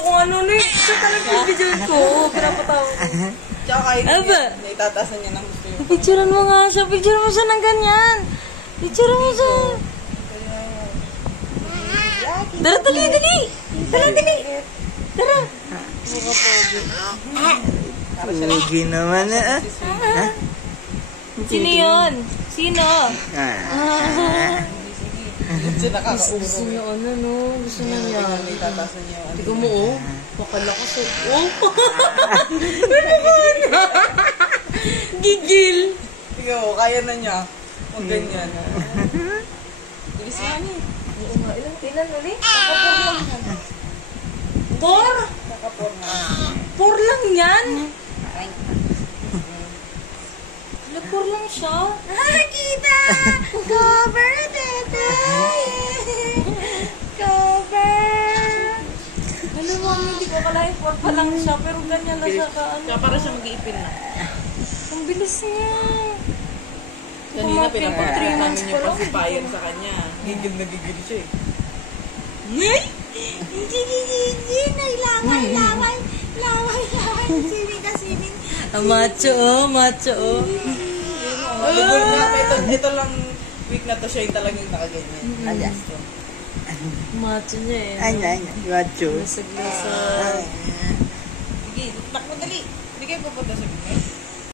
kung ano na yun. Siya talaga yung video ko. Pinapatawa ko. Tsaka kahit Aba. naitatasan niya ng gusto yung Picturean mo nga siya. Picturean mo siya ng ganyan. Picturean mo siya. Tara, dali, dali. Tara, dali. Tara. Pugi naman na. Sino yun? Sino? Gusto nakakaubo. Gusto niya ano, no? Gusto na niya. Naitatasan niya yung Tiga mo, oh. Makalakas, oh. Oh. Gigil. Sige mo, kaya na niya. Huwag ganyan. Bilis nga niya. Oo nga, ilan ulit? Four? Nakapor na. Four lang yan? Four lang siya. Kita! Cover, tete! Cover! Alam mo, hindi ko kalahin four pa lang siya, pero ganyan na siya ka, ano. Kaya para siya mag-iipin na. Ang bilis niya. Kanina Kumapin pa, pinapakita 3 namin months yung pa lang. pasipayan sa kanya. Gigil na gigil siya eh. Laway! Simin ka, simin! Macho, oh, macho, oh. Lubol niya. Ito lang week na to siya yung talagang nakaganyan. Ayan. Macho niya eh. Ayan, macho. Lasag-lasag. Sige, takbo dali. Hindi kayo pupunta sa gimay.